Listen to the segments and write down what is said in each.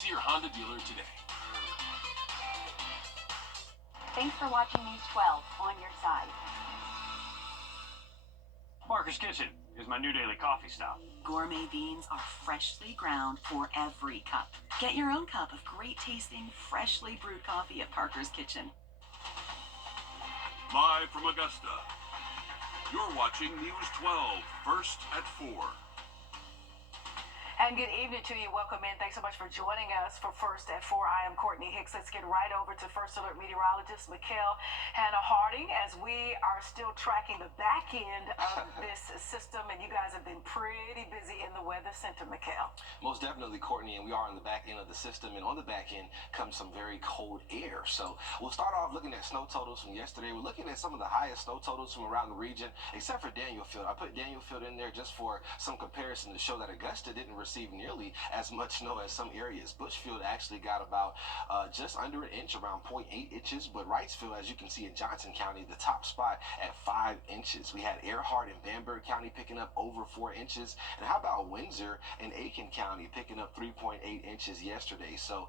See your Honda dealer today. Thanks for watching News 12 on your side. Barker's Kitchen is my new daily coffee stop. Gourmet beans are freshly ground for every cup. Get your own cup of great tasting, freshly brewed coffee at Parker's Kitchen. Live from Augusta, you're watching News 12, first at 4. And good evening to you. Welcome in. Thanks so much for joining us for First at 4. I am Courtney Hicks. Let's get right over to First Alert meteorologist Mikkel Hannah Harding as we are still tracking the back end of this system. And you guys have been pretty busy in the weather center, Mikkel. Most definitely, Courtney, and we are on the back end of the system. And on the back end comes some very cold air. So we'll start off looking at snow totals from yesterday. We're looking at some of the highest snow totals from around the region, except for Danielfield. I put Danielfield in there just for some comparison to show that Augusta didn't receive nearly as much snow as some areas. Bushfield actually got about just under an inch, around 0.8 inches, but Wrightsville, as you can see in Johnson County, the top spot at 5 inches. We had Earhart and Bamberg County picking up over 4 inches, and how about Windsor and Aiken County picking up 3.8 inches yesterday? So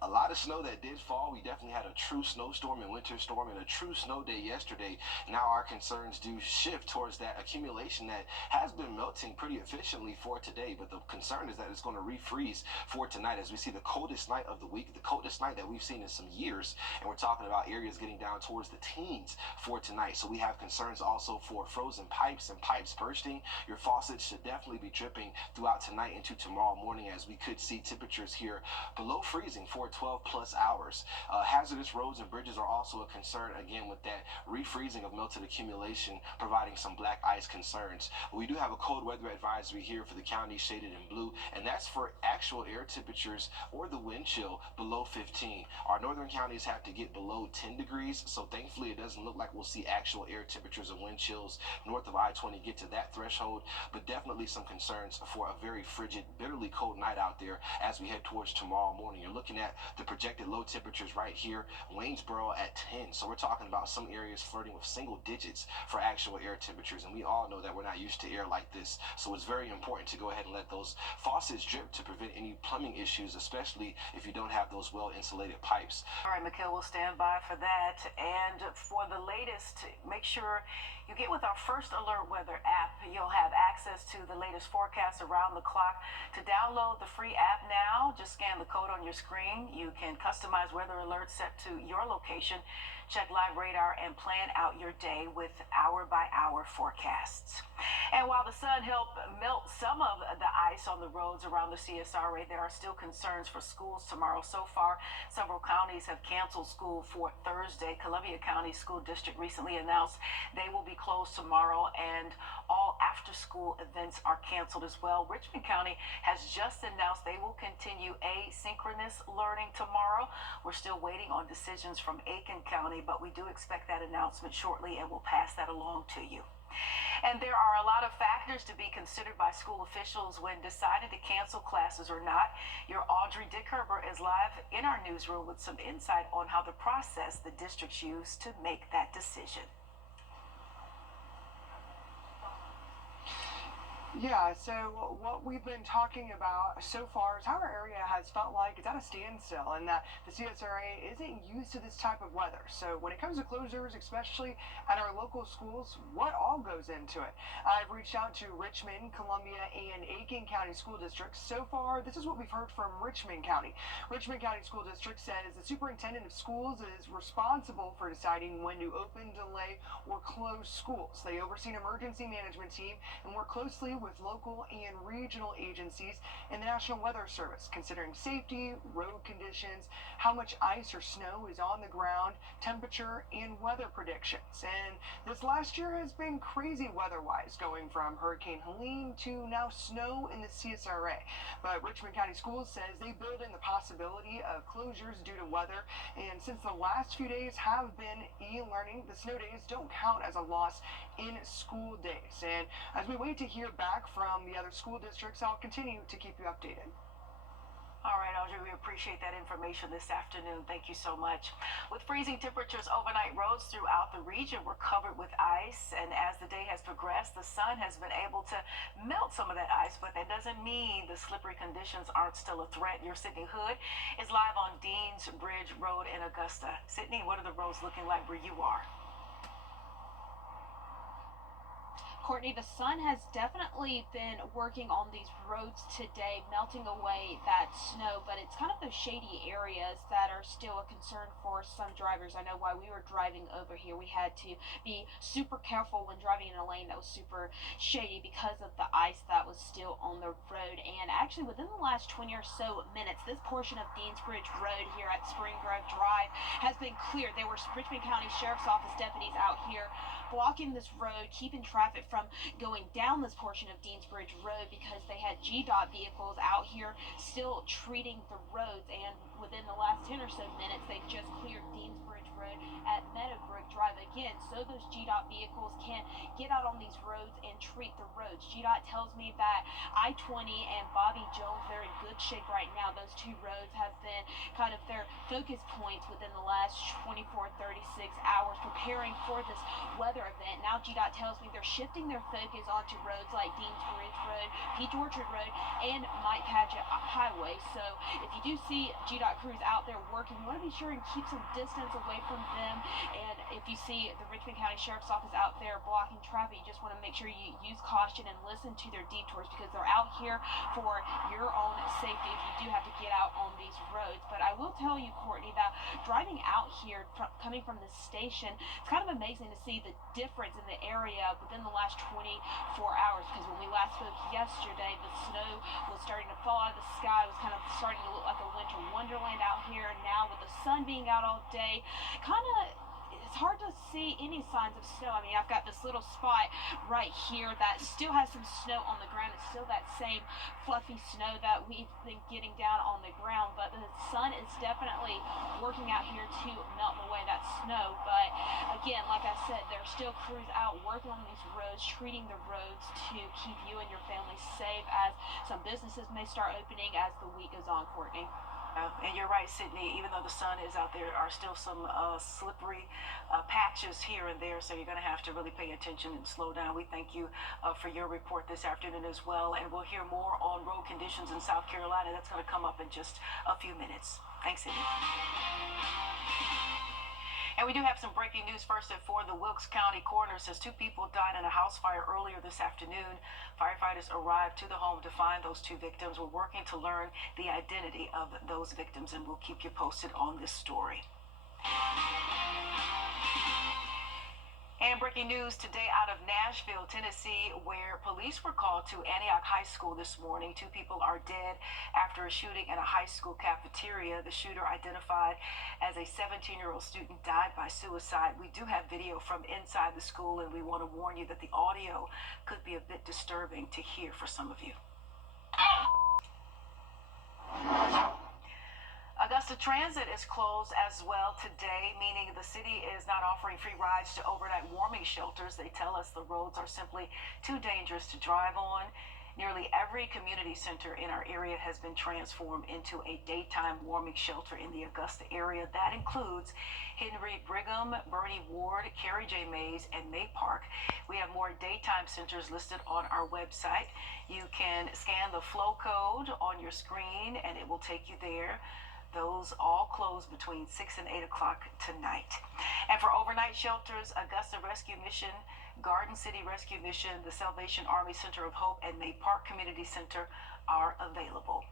a lot of snow that did fall. We definitely had a true snowstorm and winter storm and a true snow day yesterday. Now our concerns do shift towards that accumulation that has been melting pretty efficiently for today, but the concern is that it's going to refreeze for tonight as we see the coldest night of the week, the coldest night that we've seen in some years, and we're talking about areas getting down towards the teens for tonight. So we have concerns also for frozen pipes and pipes bursting. Your faucets should definitely be dripping throughout tonight into tomorrow morning as we could see temperatures here below freezing for 12 plus hours. Hazardous roads and bridges are also a concern, again, with that refreezing of melted accumulation providing some black ice concerns. We do have a cold weather advisory here for the county shaded in blue, and that's for actual air temperatures or the wind chill below 15. Our northern counties have to get below 10 degrees, so thankfully it doesn't look like we'll see actual air temperatures and wind chills north of I-20 get to that threshold, but definitely some concerns for a very frigid, bitterly cold night out there as we head towards tomorrow morning. You're looking at the projected low temperatures right here, Waynesboro at 10, so we're talking about some areas flirting with single digits for actual air temperatures, and we all know that we're not used to air like this, so it's very important to go ahead and let those faucets drip to prevent any plumbing issues, especially if you don't have those well-insulated pipes. All right, Mikkel, we'll stand by for that. And for the latest, make sure you get with our First Alert Weather app. You'll have access to the latest forecasts around the clock. To download the free app now, just scan the code on your screen. You can customize weather alerts set to your location, check live radar, and plan out your day with hour-by-hour forecasts. And while the sun helped melt some of the ice on the roads around the CSRA, there are still concerns for schools tomorrow. So far, several counties have canceled school for Thursday. Columbia County School District recently announced they will be closed tomorrow, and all after-school events are canceled as well. Richmond County has just announced they will continue asynchronous learning tomorrow. We're still waiting on decisions from Aiken County, but we do expect that announcement shortly, and we'll pass that along to you. And there are a lot of factors to be considered by school officials when deciding to cancel classes or not. Your Audrey Dickerber is live in our newsroom with some insight on how the process the districts use to make that decision. Yeah, so what we've been talking about so far is how our area has felt like it's at a standstill and that the CSRA isn't used to this type of weather. So when it comes to closures, especially at our local schools, what all goes into it? I've reached out to Richmond, Columbia, and Aiken County school districts. So far, this is what we've heard from Richmond County. Richmond County School District says the superintendent of schools is responsible for deciding when to open, delay, or close schools. They oversee an emergency management team and work closely with local and regional agencies and the National Weather Service, considering safety, road conditions, how much ice or snow is on the ground, temperature, and weather predictions. And this last year has been crazy weather-wise, going from Hurricane Helene to now snow in the CSRA. But Richmond County Schools says they build in the possibility of closures due to weather, and since the last few days have been e-learning, the snow days don't count as a loss in school days. And as we wait to hear back from the other school districts, I'll continue to keep you updated. All right, Audrey, we appreciate appreciate that information this afternoon. Thank you so much. With freezing temperatures overnight, roads throughout the region were covered with ice, and as the day has progressed, the sun has been able to melt some of that ice, but that doesn't mean the slippery conditions aren't still a threat. Your Sydney Hood is live on Deans Bridge Road in Augusta. Sydney, what are the roads looking like where you are? Courtney, the sun has definitely been working on these roads today, melting away that snow, but it's kind of those shady areas that are still a concern for some drivers. I know while we were driving over here, we had to be super careful when driving in a lane that was super shady because of the ice that was still on the road. And actually, within the last 20 or so minutes, this portion of Deansbridge Road here at Spring Grove Drive has been cleared. There were Richmond County Sheriff's Office deputies out here blocking this road, keeping traffic from going down this portion of Deansbridge Road because they had GDOT vehicles out here still treating the roads. And within the last 10 or so minutes, they just cleared Deansbridge Road at Meadowbrook Drive again, so those GDOT vehicles can get out on these roads and treat the roads. GDOT tells me that I-20 and Bobby Jones, they're in good shape right now. Those two roads have been kind of their focus points within the last 24, 36 hours preparing for this weather event. Now GDOT tells me they're shifting their focus onto roads like Deansbridge Road, Peach Orchard Road, and Mike Padgett Highway. So if you do see GDOT crews out there working, you want to be sure and keep some distance away from them. And if you see the Richmond County Sheriff's Office out there blocking traffic, you just want to make sure you use caution and listen to their detours because they're out here for your own safety if you do have to get out on these roads. But I will tell you, Courtney, that driving out here, coming from the station, it's kind of amazing to see the difference in the area within the last 24 hours, because when we last spoke yesterday, the snow was starting to fall out of the sky. It was kind of starting to look like a winter wonderland out here. And now with the sun being out all day, it's hard to see any signs of snow. I mean, I've got this little spot right here that still has some snow on the ground. It's still that same fluffy snow that we've been getting down on the ground, but the sun is definitely working out here to melt away that snow. But again, like I said, there are still crews out working on these roads, treating the roads to keep you and your family safe as some businesses may start opening as the week goes on, Courtney. And you're right, Sydney, even though the sun is out, there are still some slippery patches here and there, so you're going to have to really pay attention and slow down. We thank you for your report this afternoon as well, and we'll hear more on road conditions in South Carolina. That's going to come up in just a few minutes. Thanks, Sydney. And we do have some breaking news first at 4. The Wilkes County coroner says 2 people died in a house fire earlier this afternoon. Firefighters arrived to the home to find those 2 victims. We're working to learn the identity of those victims, and we'll keep you posted on this story. And breaking news today out of Nashville, Tennessee, where police were called to Antioch High School this morning. 2 people are dead after a shooting in a high school cafeteria. The shooter, identified as a 17-year-old student, died by suicide. We do have video from inside the school, and we want to warn you that the audio could be a bit disturbing to hear for some of you. Augusta Transit is closed as well today, meaning the city is not offering free rides to overnight warming shelters. They tell us the roads are simply too dangerous to drive on. Nearly every community center in our area has been transformed into a daytime warming shelter in the Augusta area. That includes Henry Brigham, Bernie Ward, Carrie J. Mays, and May Park. We have more daytime centers listed on our website. You can scan the flow code on your screen and it will take you there. Those all close between 6 and 8 o'clock tonight. And for overnight shelters, Augusta Rescue Mission, Garden City Rescue Mission, the Salvation Army Center of Hope, and May Park Community Center are available.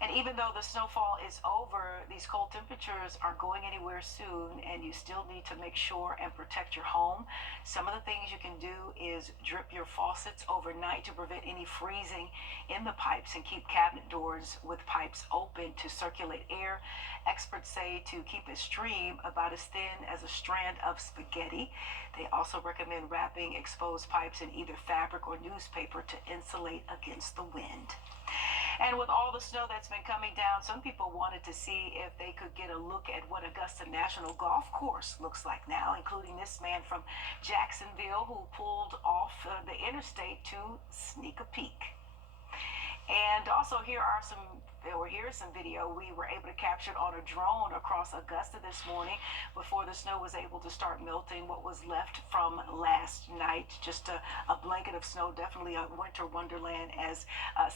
And even though the snowfall is over, these cold temperatures aren't going anywhere soon, and you still need to make sure and protect your home. Some of the things you can do is drip your faucets overnight to prevent any freezing in the pipes and keep cabinet doors with pipes open to circulate air. Experts say to keep a stream about as thin as a strand of spaghetti. They also recommend wrapping exposed pipes in either fabric or newspaper to insulate against the wind. And with all the snow that's been coming down, some people wanted to see if they could get a look at what Augusta National Golf Course looks like now, including this man from Jacksonville who pulled off the interstate to sneak a peek. And also, here are some here's some video we were able to capture on a drone across Augusta this morning before the snow was able to start melting. What was left from last night, just a blanket of snow, definitely a winter wonderland, as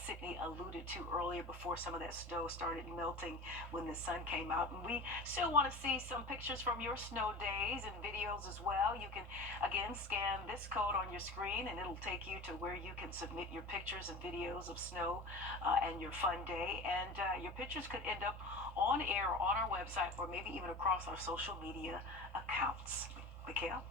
Sydney alluded to earlier, before some of that snow started melting when the sun came out. And we still want to see some pictures from your snow days and videos as well. You can, again, scan this code on your screen and it'll take you to where you can submit your pictures and videos of snow and your fun day. And your pictures could end up on air on our website, or maybe even across our social media accounts. Mikhail?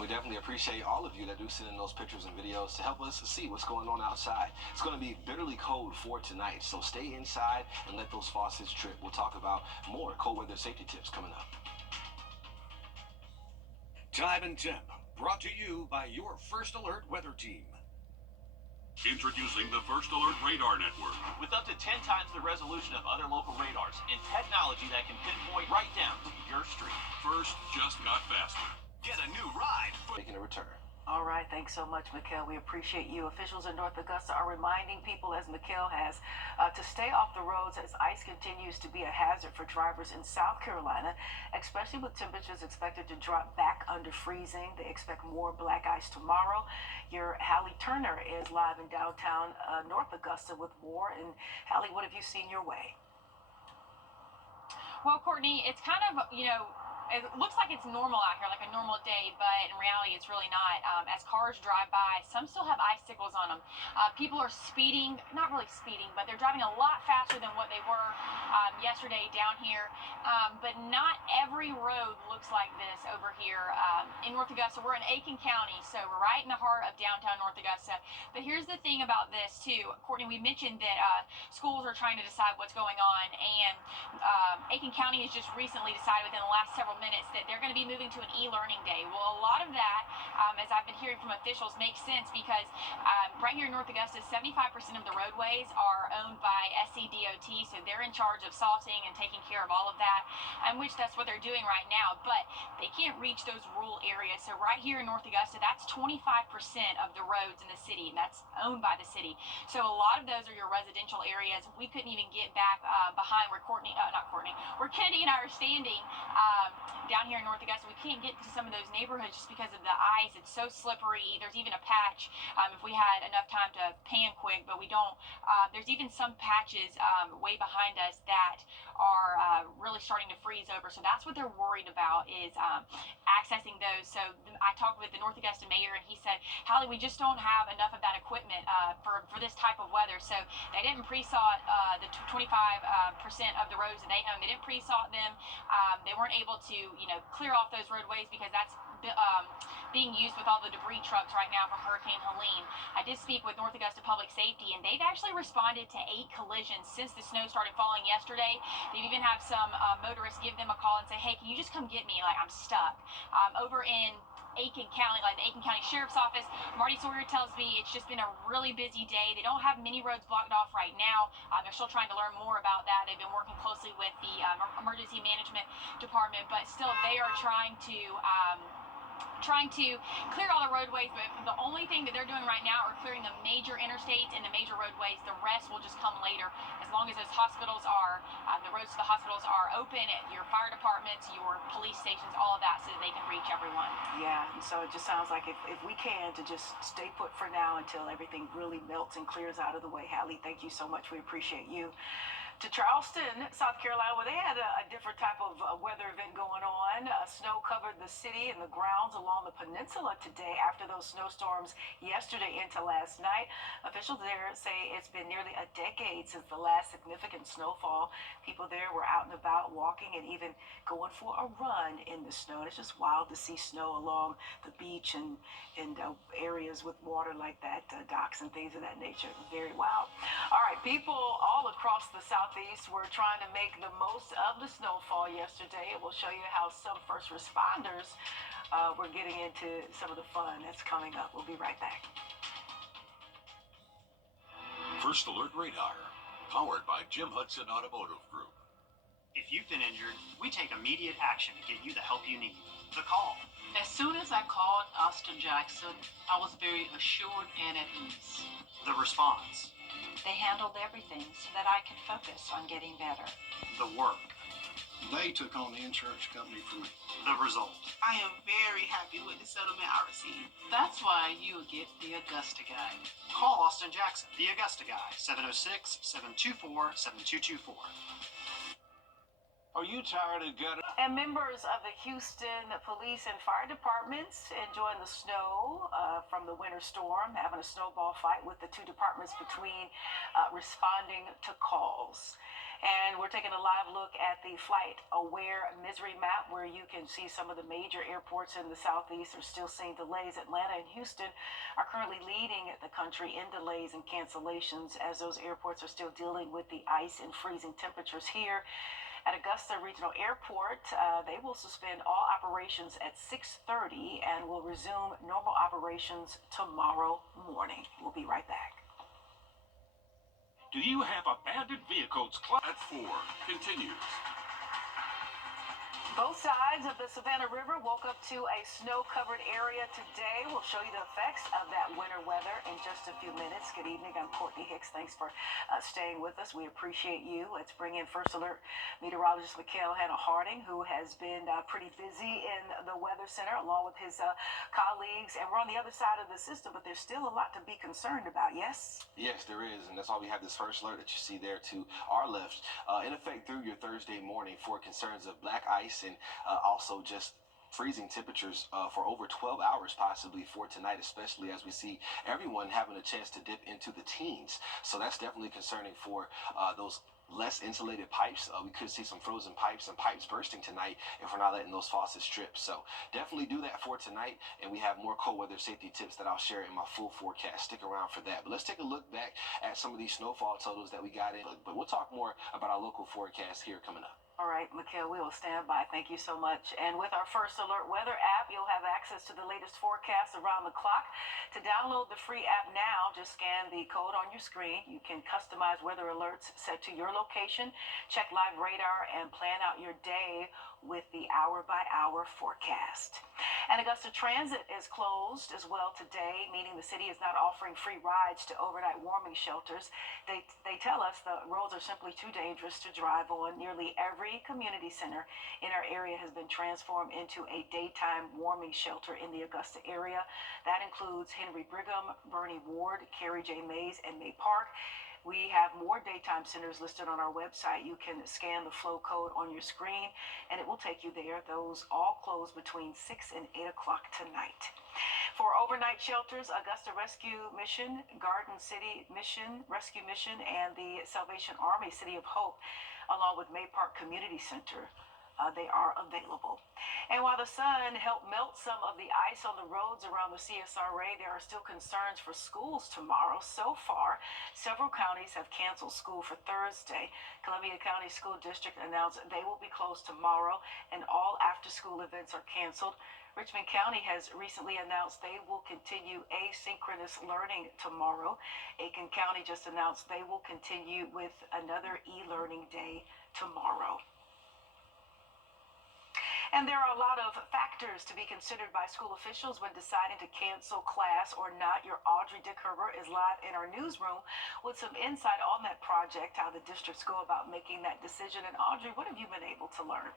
We definitely appreciate all of you that do send in those pictures and videos to help us see what's going on outside. It's going to be bitterly cold for tonight, so stay inside and let those faucets drip. We'll talk about more cold weather safety tips coming up. Time and Temp, brought to you by your First Alert weather team. Introducing the First Alert Radar Network. With up to 10 times the resolution of other local radars and technology that can pinpoint right down to your street. First just got faster. Get a new ride. Making a return. All right, thanks so much, Mikhail. We appreciate you. Officials in North Augusta are reminding people, as Mikhail has, to stay off the roads as ice continues to be a hazard for drivers in South Carolina, especially with temperatures expected to drop back under freezing. They expect more black ice tomorrow. Your Hallie Turner is live in downtown North Augusta with more. And Hallie, what have you seen your way? Well, Courtney, it's kind of, it looks like it's normal out here, like a normal day, but in reality, it's really not. As cars drive by, some still have icicles on them. People are speeding, not really speeding, but they're driving a lot faster than what they were yesterday down here. But not every road looks like this over here in North Augusta. We're in Aiken County, so we're right in the heart of downtown North Augusta. But here's the thing about this, too. Courtney, we mentioned that schools are trying to decide what's going on, and Aiken County has just recently decided within the last several minutes that they're going to be moving to an e-learning day. Well, a lot of that, as I've been hearing from officials, makes sense because right here in North Augusta, 75% of the roadways are owned by SCDOT, so they're in charge of salting and taking care of all of that, and which that's what they're doing right now, but they can't reach those rural areas. So right here in North Augusta, that's 25% of the roads in the city, and that's owned by the city. So a lot of those are your residential areas. We couldn't even get back behind where where Kennedy and I are standing down here in North Augusta. We can't get to some of those neighborhoods just because of the ice. It's so slippery. There's even a patch, if we had enough time to pan quick, but we don't. There's even some patches way behind us that are really starting to freeze over. So that's what they're worried about, is accessing those. So I talked with the North Augusta mayor, and he said, Hallie, we just don't have enough of that equipment for this type of weather. So they didn't pre-salt the 25% of the roads that they own. They didn't pre-salt them. They weren't able to, clear off those roadways because that's being used with all the debris trucks right now for Hurricane Helene. I did speak with North Augusta Public Safety, and they've actually responded to 8 collisions since the snow started falling yesterday. They've even had some motorists give them a call and say, hey, can you just come get me? Like, I'm stuck. Over in Aiken County, like the Aiken County Sheriff's Office, Marty Sawyer tells me it's just been a really busy day. They don't have many roads blocked off right now. They're still trying to learn more about that. They've been working closely with the Emergency Management Department, but still they are trying to clear all the roadways. But the only thing that they're doing right now are clearing the major interstates and the major roadways. The rest will just come later, as long as those hospitals are, the roads to the hospitals are open, at your fire departments, your police stations, all of that, so that they can reach everyone. Yeah, and so it just sounds like if we can, to just stay put for now until everything really melts and clears out of the way. Hallie, thank you so much. We appreciate you. To Charleston, South Carolina, where they had a different type of weather event going on. Snow covered the city and the grounds along the peninsula today after those snowstorms yesterday into last night. Officials there say it's been nearly a decade since the last significant snowfall. People there were out and about walking and even going for a run in the snow. It's just wild to see snow along the beach and areas with water like that, docks and things of that nature. Very wild. All right, people all across the Southeast were trying to make the most of the snowfall yesterday. And we'll show you how some first responders were getting into some of the fun that's coming up. We'll be right back. First Alert Radar, powered by Jim Hudson Automotive Group. If you've been injured, we take immediate action to get you the help you need. The call. As soon as I called Austin Jackson, I was very assured and at ease. The response. They handled everything so that I could focus on getting better. The work. They took on the insurance company for me. The result. I am very happy with the settlement I received. That's why you'll get the Augusta Guy. Call Austin Jackson, the Augusta Guy, 706-724-7224. Are you tired of gutter? And members of the Houston Police and Fire Departments enjoying the snow from the winter storm, having a snowball fight with the two departments between responding to calls. And we're taking a live look at the Flight Aware Misery Map, where you can see some of the major airports in the southeast are still seeing delays. Atlanta and Houston are currently leading the country in delays and cancellations as those airports are still dealing with the ice and freezing temperatures here. At Augusta Regional Airport, they will suspend all operations at 6:30 and will resume normal operations tomorrow morning. We'll be right back. Do you have abandoned vehicles? At 4 continues. Both sides of the Savannah River woke up to a snow-covered area today. We'll show you the effects of that winter weather in just a few minutes. Good evening. I'm Courtney Hicks. Thanks for staying with us. We appreciate you. Let's bring in First Alert meteorologist Mikhail Hannah-Harding, who has been pretty busy in the Weather Center along with his colleagues. And we're on the other side of the system, but there's still a lot to be concerned about, yes? Yes, there is, and that's why we have this first alert that you see there to our left, in effect through your Thursday morning for concerns of black ice and also just freezing temperatures for over 12 hours possibly for tonight, especially as we see everyone having a chance to dip into the teens. So that's definitely concerning for those less insulated pipes. We could see some frozen pipes and pipes bursting tonight if we're not letting those faucets strip. So definitely do that for tonight, and we have more cold weather safety tips that I'll share in my full forecast. Stick around for that. But let's take a look back at some of these snowfall totals that we got in. But we'll talk more about our local forecast here coming up. All right, Mikhail, we will stand by. Thank you so much. And with our First Alert weather app, you'll have access to the latest forecast around the clock. To download the free app now, just scan the code on your screen. You can customize weather alerts set to your location, check live radar, and plan out your day with the hour-by-hour forecast. And Augusta Transit is closed as well today, meaning the city is not offering free rides to overnight warming shelters. They tell us the roads are simply too dangerous to drive on. Nearly every community center in our area has been transformed into a daytime warming shelter in the Augusta area. That includes Henry Brigham, Bernie Ward, Carrie J. Mays, and May Park. We have more daytime centers listed on our website. You can scan the flow code on your screen, and it will take you there. Those all close between 6 and 8 o'clock tonight. For overnight shelters, Augusta Rescue Mission, Garden City Mission, Rescue Mission, and the Salvation Army City of Hope, along with May Park Community Center, they are available. And while the sun helped melt some of the ice on the roads around the CSRA, there are still concerns for schools tomorrow. So far, several counties have canceled school for Thursday. Columbia County School District announced they will be closed tomorrow and all after-school events are canceled. Richmond County has recently announced they will continue asynchronous learning tomorrow. Aiken County just announced they will continue with another e-learning day tomorrow. And there are a lot of factors to be considered by school officials when deciding to cancel class or not. Your Audrey Dickherber is live in our newsroom with some insight on that project, how the districts go about making that decision. And Audrey, what have you been able to learn?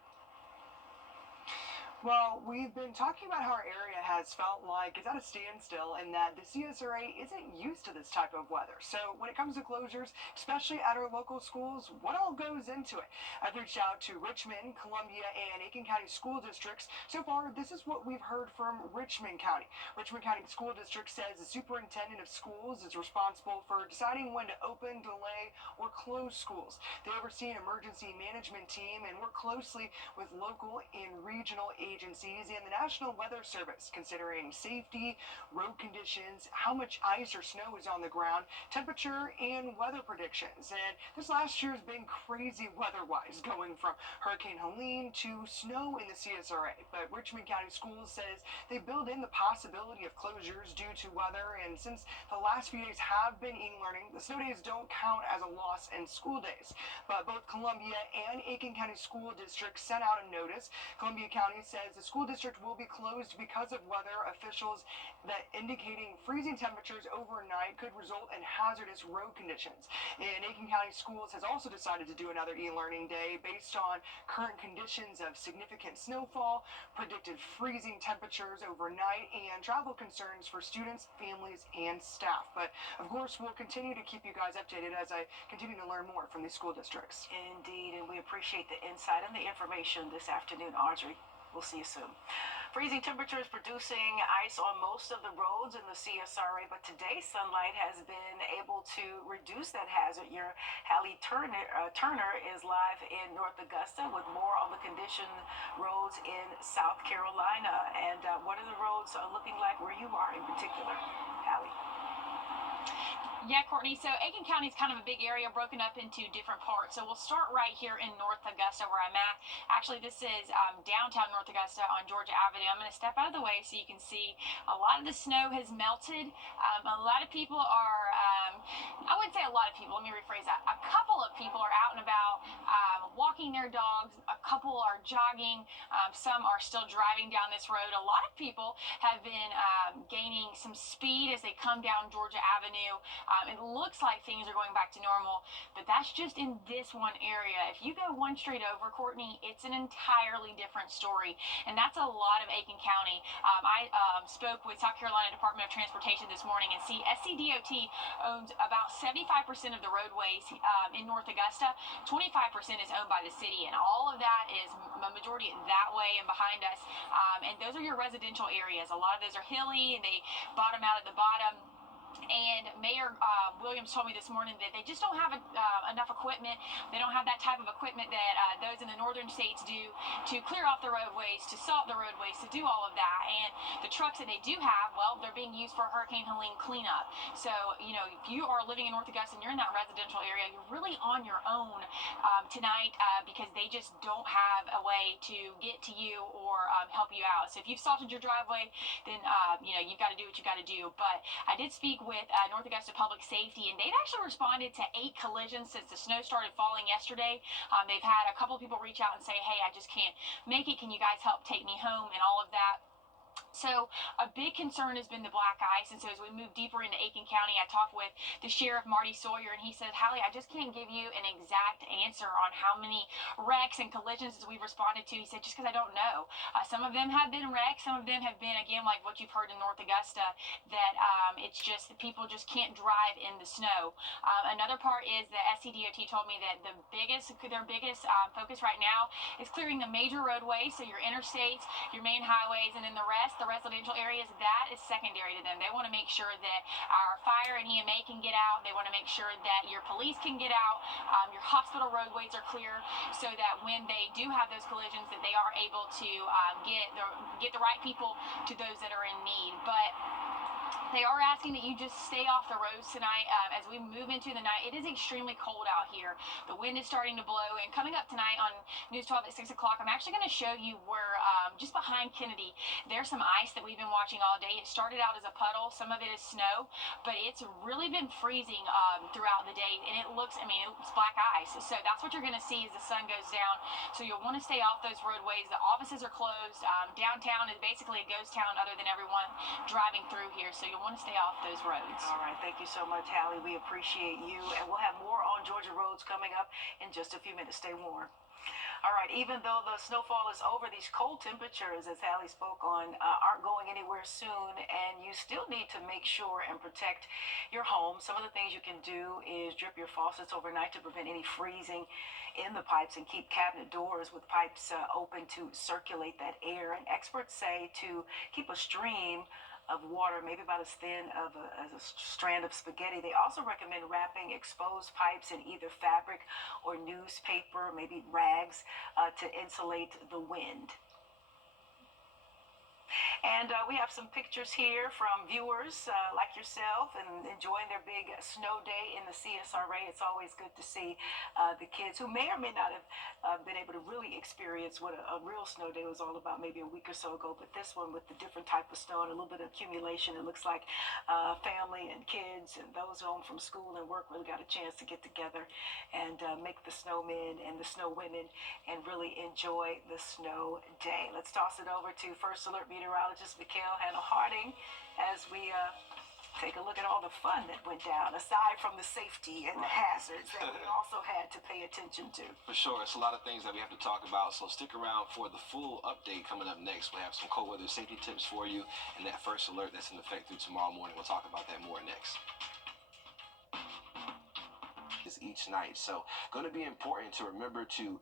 Well, we've been talking about how our area has felt like it's at a standstill and that the CSRA isn't used to this type of weather. So when it comes to closures, especially at our local schools, what all goes into it? I've reached out to Richmond, Columbia, and Aiken County school districts. So far, this is what we've heard from Richmond County. Richmond County School District says the superintendent of schools is responsible for deciding when to open, delay, or close schools. They oversee an emergency management team and work closely with local and regional agencies and the National Weather Service, considering safety, road conditions, how much ice or snow is on the ground, temperature, and weather predictions. And this last year has been crazy weather-wise, going from Hurricane Helene to snow in the CSRA. But Richmond County Schools says they build in the possibility of closures due to weather, and since the last few days have been e-learning, the snow days don't count as a loss in school days. But both Columbia and Aiken County School Districts sent out a notice. Columbia County says says the school district will be closed because of weather. Officials that indicating freezing temperatures overnight could result in hazardous road conditions. And Aiken County Schools has also decided to do another e-learning day based on current conditions of significant snowfall, predicted freezing temperatures overnight, and travel concerns for students, families, and staff. But of course, we'll continue to keep you guys updated as I continue to learn more from these school districts. Indeed, and we appreciate the insight and the information this afternoon, Audrey. We'll see you soon. Freezing temperatures producing ice on most of the roads in the CSRA, but today sunlight has been able to reduce that hazard. Your Hallie Turner is live in North Augusta with more on the condition roads in South Carolina. And what are the roads looking like where you are in particular, Hallie? Yeah, Courtney. So Aiken County is kind of a big area broken up into different parts. So we'll start right here in North Augusta where I'm at. Actually, this is downtown North Augusta on Georgia Avenue. I'm going to step out of the way so you can see a lot of the snow has melted. A lot of people are, I wouldn't say a lot of people, let me rephrase that. A couple of people are out and about walking their dogs. A couple are jogging. Some are still driving down this road. A lot of people have been gaining some speed as they come down Georgia Avenue. It looks like things are going back to normal, but that's just in this one area. If you go one street over, Courtney, it's an entirely different story, and that's a lot of Aiken County. I spoke with South Carolina Department of Transportation this morning, and SCDOT owns about 75% of the roadways in North Augusta. 25% is owned by the city, and all of that is a majority that way and behind us. And those are your residential areas. A lot of those are hilly, and they bottom out at the bottom. And Mayor Williams told me this morning that they just don't have enough equipment. They don't have that type of equipment that those in the northern states do to clear off the roadways, to salt the roadways, to do all of that. And the trucks that they do have, well, they're being used for Hurricane Helene cleanup. So, you know, if you are living in North Augusta and you're in that residential area, you're really on your own tonight because they just don't have a way to get to you or help you out. So if you've salted your driveway, then, you know, you've got to do what you got to do. But I did speak with North Augusta Public Safety, and they've actually responded to 8 collisions since the snow started falling yesterday. They've had a couple of people reach out and say, hey, I just can't make it. Can you guys help take me home and all of that? So a big concern has been the black ice, and so as we move deeper into Aiken County, I talked with the Sheriff Marty Sawyer, and he said, Hallie, I just can't give you an exact answer on how many wrecks and collisions as we've responded to. He said, just because I don't know. Some of them have been wrecks, some of them have been, again, like what you've heard in North Augusta, that it's just that people just can't drive in the snow. Another part is the SCDOT told me that their biggest focus right now is clearing the major roadways, so your interstates, your main highways, and then the rest, the residential areas, that is secondary to them. They want to make sure that our fire and EMA can get out. They want to make sure that your police can get out. Your hospital roadways are clear, so that when they do have those collisions, that they are able to get the right people to those that are in need. But they are asking that you just stay off the roads tonight as we move into the night. It is extremely cold out here. The wind is starting to blow. And coming up tonight on News 12 at 6 o'clock, I'm actually going to show you where, just behind Kennedy, there's some ice that we've been watching all day. It started out as a puddle. Some of it is snow, but it's really been freezing throughout the day. And it looks, it's black ice. So that's what you're going to see as the sun goes down. So you'll want to stay off those roadways. The offices are closed. Downtown is basically a ghost town other than everyone driving through here. So you'll want to stay off those roads. All right, thank you so much, Hallie. We appreciate you, and we'll have more on Georgia roads coming up in just a few minutes. Stay warm. All right, even though the snowfall is over, these cold temperatures, as Hallie spoke on, aren't going anywhere soon, and you still need to make sure and protect your home. Some of the things you can do is drip your faucets overnight to prevent any freezing in the pipes and keep cabinet doors with pipes open to circulate that air. And experts say to keep a stream of water, maybe about as thin as a strand of spaghetti. They also recommend wrapping exposed pipes in either fabric or newspaper, maybe rags, to insulate the wind. And we have some pictures here from viewers like yourself and enjoying their big snow day in the CSRA. It's always good to see the kids who may or may not have been able to really experience what a real snow day was all about maybe a week or so ago. But this one with the different type of snow and a little bit of accumulation, it looks like family and kids and those home from school and work really got a chance to get together and make the snowmen and the snow women and really enjoy the snow day. Let's toss it over to First Alert meteorologist Mikhail Hannah-Harding as we take a look at all the fun that went down, aside from the safety and the hazards that we also had to pay attention to. For sure, it's a lot of things that we have to talk about, so stick around for the full update coming up next. We'll have some cold weather safety tips for you and that first alert that's in effect through tomorrow morning. We'll talk about that more next. Each night, so going to be important to remember to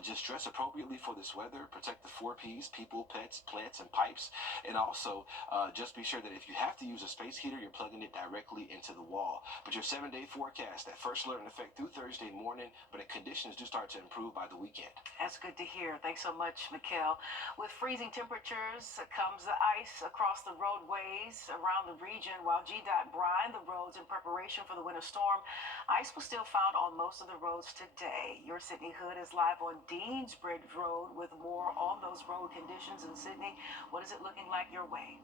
just dress appropriately for this weather, protect the 4 P's: people, pets, plants, and pipes, and also just be sure that if you have to use a space heater, you're plugging it directly into the wall. But your 7-day forecast, that first alert in effect through Thursday morning, but the conditions do start to improve by the weekend. That's good to hear. Thanks so much, Mikhail. With freezing temperatures comes the ice across the roadways around the region. While GDOT brined the roads in preparation for the winter storm, ice was still found on most of the roads today. Your Sydney Hood is live on Deansbridge Road with more on those road conditions in Sydney. What is it looking like your way?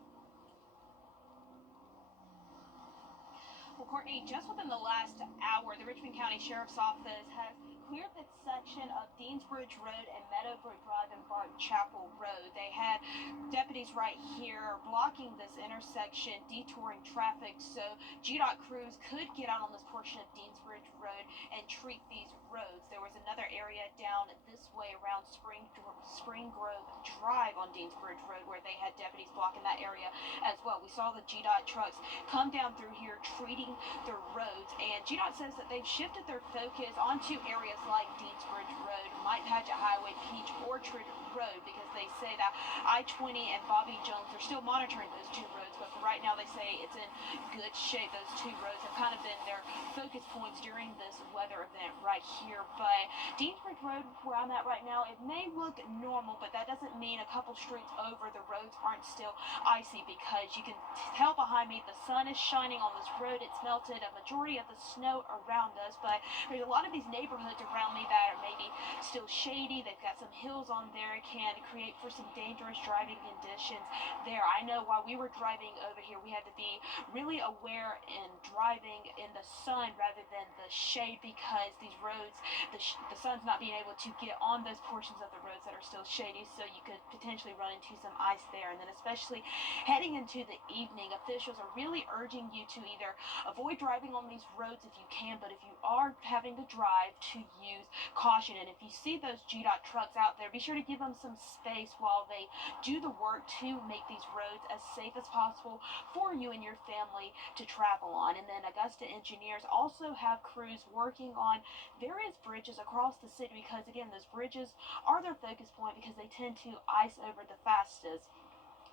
Well, Courtney, just within the last hour, the Richmond County Sheriff's Office has cleared that section of Deansbridge Road and Meadowbrook Drive and Barton Chapel Road. They had deputies right here blocking this intersection, detouring traffic, so GDOT crews could get out on this portion of Deansbridge Road and treat these roads. There was another area down this way around Spring Grove Drive on Deansbridge Road where they had deputies blocking that area as well. We saw the GDOT trucks come down through here treating the roads, and GDOT says that they've shifted their focus onto areas like Deansbridge Road, Mike Padgett Highway, Peach Orchard Road, because they say that I-20 and Bobby Jones are still monitoring those 2 roads, but for right now they say it's in good shape. Those 2 roads have kind of been their focus points during this weather event right here. But Deansbridge Road, where I'm at right now, it may look normal, but that doesn't mean a couple streets over the roads aren't still icy, because you can tell behind me the sun is shining on this road. It's melted a majority of the snow around us, but there's a lot of these neighborhoods around me that are maybe still shady. They've got some hills on there. It can create for some dangerous driving conditions there. I know while we were driving over here, we had to be really aware in driving in the sun rather than the shade, because these roads, the sun's not being able to get on those portions of the roads that are still shady, so you could potentially run into some ice there. And then especially heading into the evening, officials are really urging you to either avoid driving on these roads if you can, but if you are having to drive, to use caution. And if you see those GDOT trucks out there, be sure to give them some space while they do the work to make these roads as safe as possible for you and your family to travel on. And then Augusta engineers also have crews working on various bridges across the city, because again, those bridges are their focus point because they tend to ice over the fastest.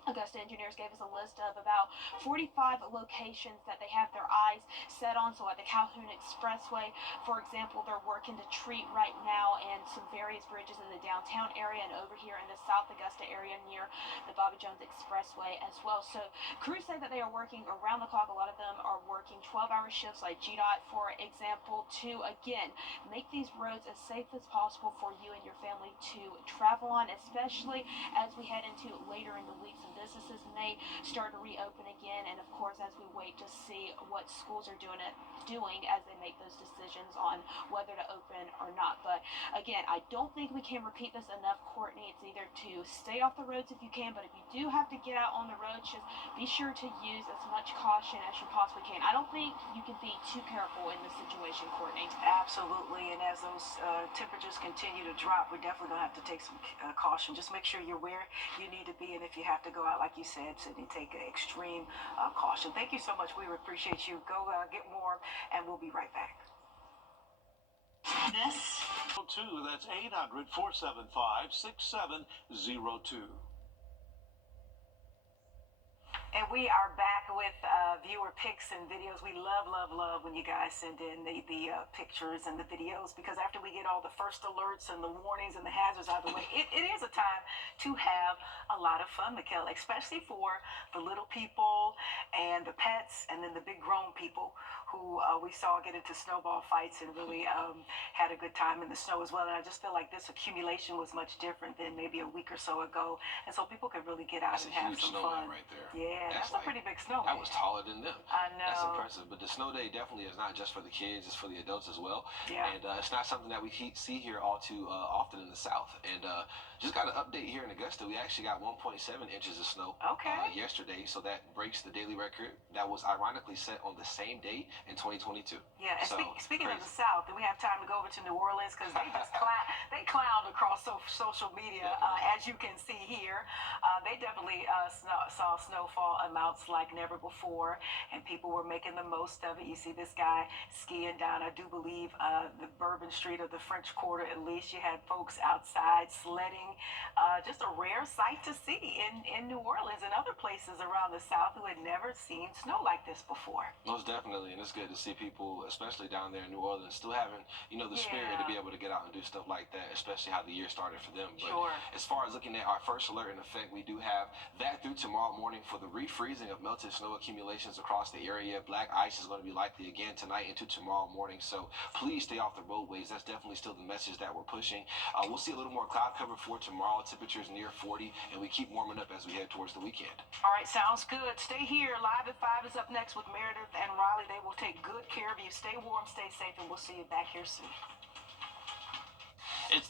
Augusta engineers gave us a list of about 45 locations that they have their eyes set on. So at the Calhoun Expressway, for example, they're working to treat right now, and some various bridges in the downtown area and over here in the South Augusta area near the Bobby Jones Expressway as well. So crews say that they are working around the clock. A lot of them are working 12-hour shifts like GDOT, for example, to again make these roads as safe as possible for you and your family to travel on, especially as we head into later in the week. Some businesses may start to reopen again, and of course as we wait to see what schools are doing as they make those decisions on whether to open or not. But again, I don't think we can repeat this enough, Courtney. It's either to stay off the roads if you can, but if you do have to get out on the roads, just be sure to use as much caution as you possibly can. I don't think you can be too careful in this situation, Courtney. Absolutely, and as those temperatures continue to drop, we're definitely going to have to take some caution. Just make sure you're where you need to be, and if you have to go out, like you said, Sydney, take extreme caution. Thank you so much. We appreciate you. Go get warm, and we'll be right back. This 2, that's 800-475-6702. And we are back with viewer pics and videos. We love when you guys send in the pictures and the videos, because after we get all the first alerts and the warnings and the hazards out of the way, it is a time to have a lot of fun, Mikkel, especially for the little people and the pets, and then the big grown people who we saw get into snowball fights and really had a good time in the snow as well. And I just feel like this accumulation was much different than maybe a week or so ago, and so people could really get out That's and a have huge some snowman fun. right there. Yeah, that's like, a pretty big snowman. That was taller than them. I know. That's impressive. But the snow day definitely is not just for the kids; it's for the adults as well. Yeah. And it's not something that we see here all too often in the South. And just got an update here in Augusta. We actually got 1.7 inches of snow yesterday, so that breaks the daily record that was ironically set on the same day in 2022. Yeah. And so, speaking of the South, do we have time to go over to New Orleans, because they just they clowned across social media, as you can see here. They definitely saw snowfall amounts like never before, and people were making the most of it. You see this guy skiing down, I do believe, the Bourbon Street of the French Quarter. At least you had folks outside sledding. Just a rare sight to see in New Orleans and other places around the South who had never seen snow like this before. Most definitely, and it's good to see people, especially down there in New Orleans, still having, the spirit to be able to get out and do stuff like that, especially how the year started for them. But as far as looking at our first alert in effect, we do have that through tomorrow morning for the refreezing of melted snow accumulations across the area. Black ice is going to be likely again tonight into tomorrow morning, so please stay off the roadways. That's definitely still the message that we're pushing. We'll see a little more cloud cover for tomorrow. Temperatures near 40, and we keep warming up as we head towards the weekend. All right, sounds good. Stay here. Live at 5 is up next with Meredith and Riley. They will take good care of you. Stay warm, stay safe, and we'll see you back here soon.